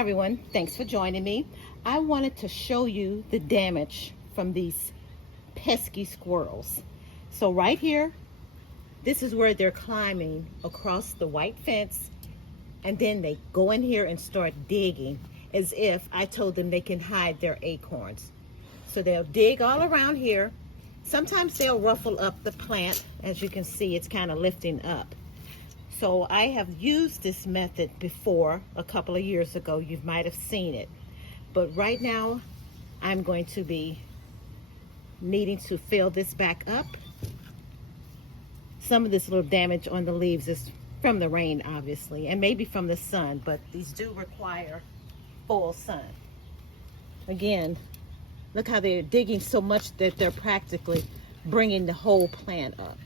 Hi everyone, thanks for joining me. I wanted to show you the damage from these pesky squirrels. So right here, this is where they're climbing across the white fence, and then they go in here and start digging as if I told them they can hide their acorns. So they'll dig all around here. Sometimes they'll ruffle up the plant. As you can see, it's kind of lifting up. So I have used this method before a couple of years ago. You might have seen it. But right now, I'm going to be needing to fill this back up. Some of this little damage on the leaves is from the rain, obviously, and maybe from the sun, but these do require full sun. Again, look how they're digging so much that they're practically bringing the whole plant up.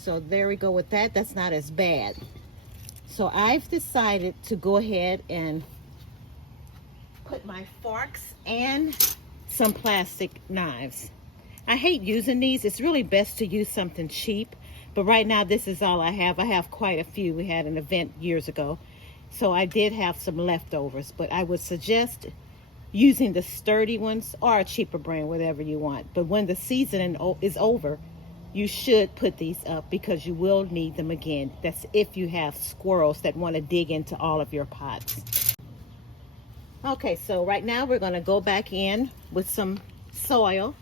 So there we go with that. That's not as bad. So I've decided to go ahead and put my forks and some plastic knives. I hate using these. It's really best to use something cheap. But right now, this is all I have. I have quite a few. We had an event years ago. So I did have some leftovers. But I would suggest using the sturdy ones or a cheaper brand, whatever you want. But when the season is over, you should put these up because you will need them again. That's if you have squirrels that want to dig into all of your pots. Okay, so right now we're going to go back in with some soil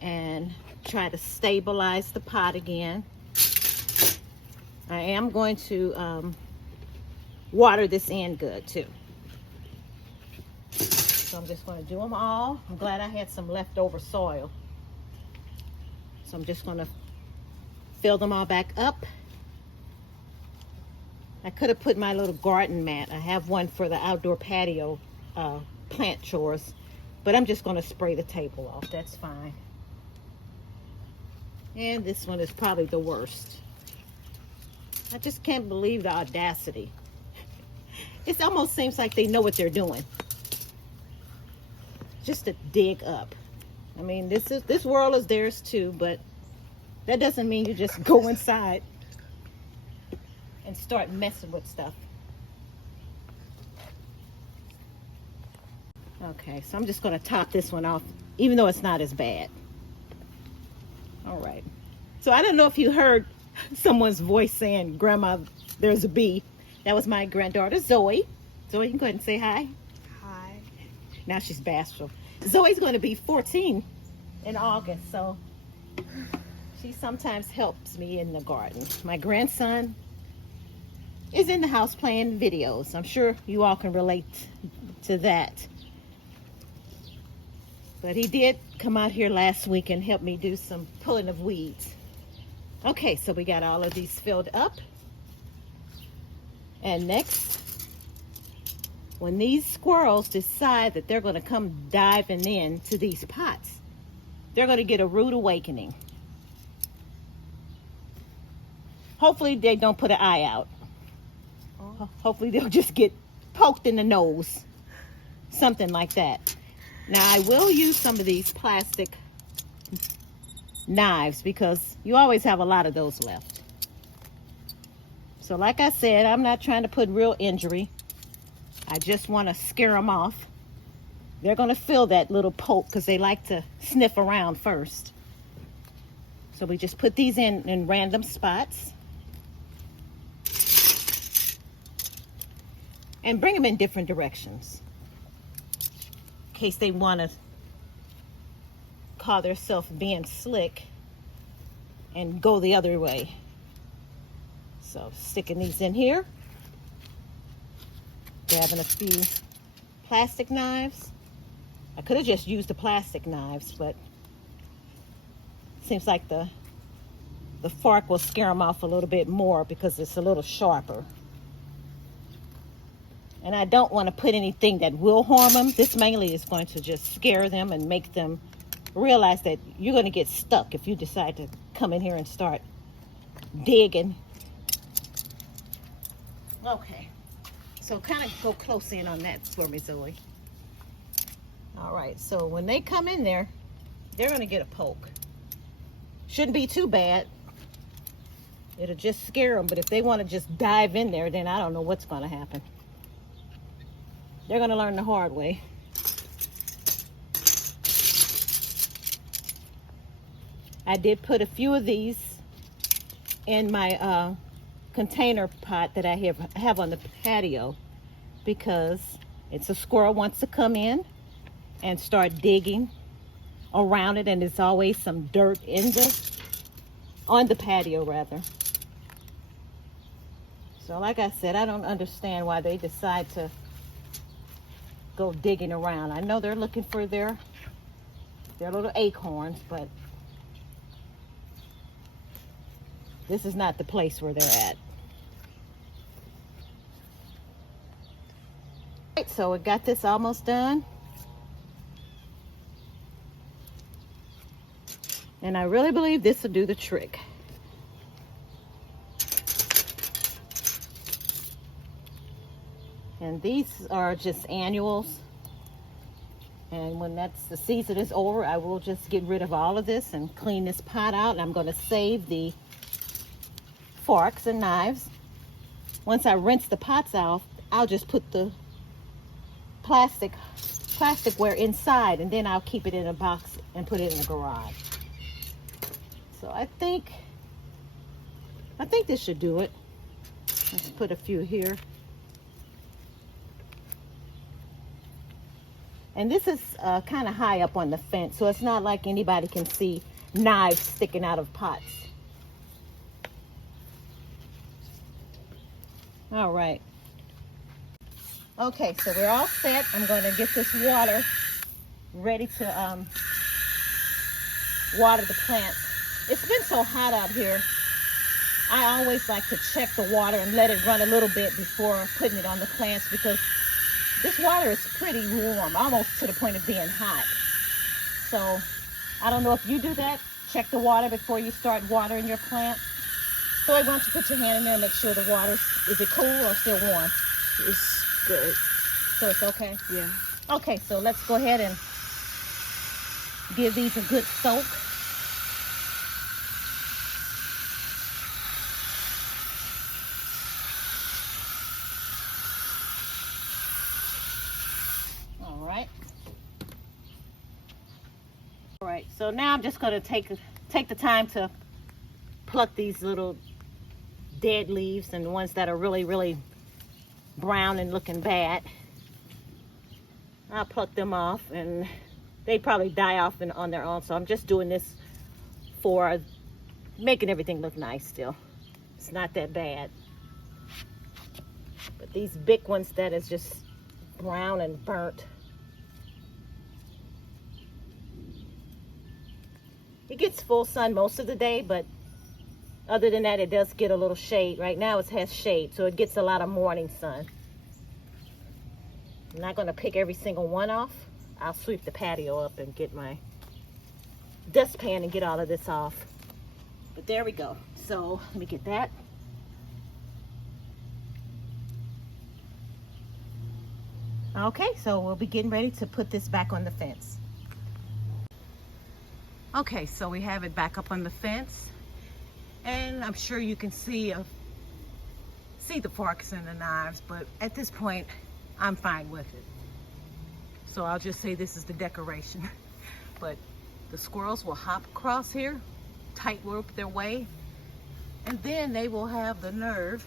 and try to stabilize the pot again. I am going to water this in good too. So I'm just going to do them all. I'm glad I had some leftover soil. So I'm just going to fill them all back up. I could have put my little garden mat. I have one for the outdoor patio plant chores, but I'm just going to spray the table off. That's fine. And this one is probably the worst. I just can't believe the audacity. It almost seems like they know what they're doing. Just to dig up. I mean, this world is theirs too, but that doesn't mean you just go inside and start messing with stuff. Okay, so I'm just going to top this one off, even though it's not as bad. All right. So I don't know if you heard someone's voice saying, "Grandma, there's a bee." That was my granddaughter, Zoe. Zoe, you can go ahead and say hi. Hi. Now she's bashful. Zoe's going to be 14 in August, so she sometimes helps me in the garden. My grandson is in the house playing videos. I'm sure you all can relate to that. But he did come out here last week and help me do some pulling of weeds. Okay, so we got all of these filled up. And next, when these squirrels decide that they're going to come diving into these pots, they're going to get a rude awakening. Hopefully they don't put an eye out. Hopefully they'll just get poked in the nose. Something like that. Now I will use some of these plastic knives because you always have a lot of those left. So like I said, I'm not trying to put real injury. I just want to scare them off. They're going to feel that little poke because they like to sniff around first. So we just put these in random spots. And bring them in different directions. In case they want to call themselves being slick and go the other way. So sticking these in here. Grabbing a few plastic knives. I could have just used the plastic knives, but it seems like the fork will scare them off a little bit more because it's a little sharper. And I don't want to put anything that will harm them. This mainly is going to just scare them and make them realize that you're going to get stuck if you decide to come in here and start digging. Okay. So kind of go close in on that for me, Zoe. All right, so when they come in there, they're going to get a poke. Shouldn't be too bad. It'll just scare them, but if they want to just dive in there, then I don't know what's going to happen. They're gonna learn the hard way. I did put a few of these in my container pot that I have on the patio, because it's a squirrel wants to come in and start digging around it, and there's always some dirt on the patio rather. So like I said, I don't understand why they decide to go digging around. I know they're looking for their little acorns, but this is not the place where they're at. Right, so we got this almost done. And I really believe this will do the trick. And these are just annuals. And when the season is over, I will just get rid of all of this and clean this pot out. And I'm going to save the forks and knives. Once I rinse the pots out, I'll just put the plasticware inside, and then I'll keep it in a box and put it in the garage. So I think this should do it. Let's put a few here. And this is kind of high up on the fence, so it's not like anybody can see knives sticking out of pots. All right. Okay, so we're all set. I'm going to get this water ready to water the plants. It's been so hot out here. I always like to check the water and let it run a little bit before putting it on the plants, because this water is pretty warm, almost to the point of being hot. So I don't know if you do that. Check the water before you start watering your plants. So why don't you put your hand in there and make sure the water, is it cool or still warm? It's good. So it's okay? Yeah. Okay, so let's go ahead and give these a good soak. All right, so now I'm just going to take the time to pluck these little dead leaves and the ones that are really, really brown and looking bad. I'll pluck them off, and they probably die off on their own. So I'm just doing this for making everything look nice still. It's not that bad. But these big ones that is just brown and burnt, it gets full sun most of the day, but other than that, it does get a little shade. Right now it has shade, so it gets a lot of morning sun. I'm not going to pick every single one off. I'll sweep the patio up and get my dustpan and get all of this off. But there we go. So let me get that. Okay, so we'll be getting ready to put this back on the fence. Okay, so we have it back up on the fence, and I'm sure you can see the forks and the knives, but at this point I'm fine with it. So I'll just say this is the decoration. But the squirrels will hop across here, tightrope their way, and then they will have the nerve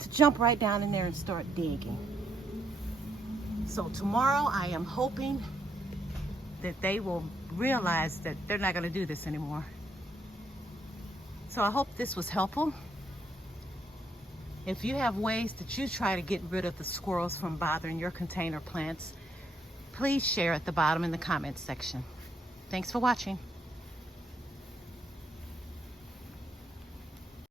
to jump right down in there and start digging. So tomorrow I am hoping that they will realize that they're not going to do this anymore. So I hope this was helpful. If you have ways that you try to get rid of the squirrels from bothering your container plants, please share at the bottom in the comments section. Thanks for watching.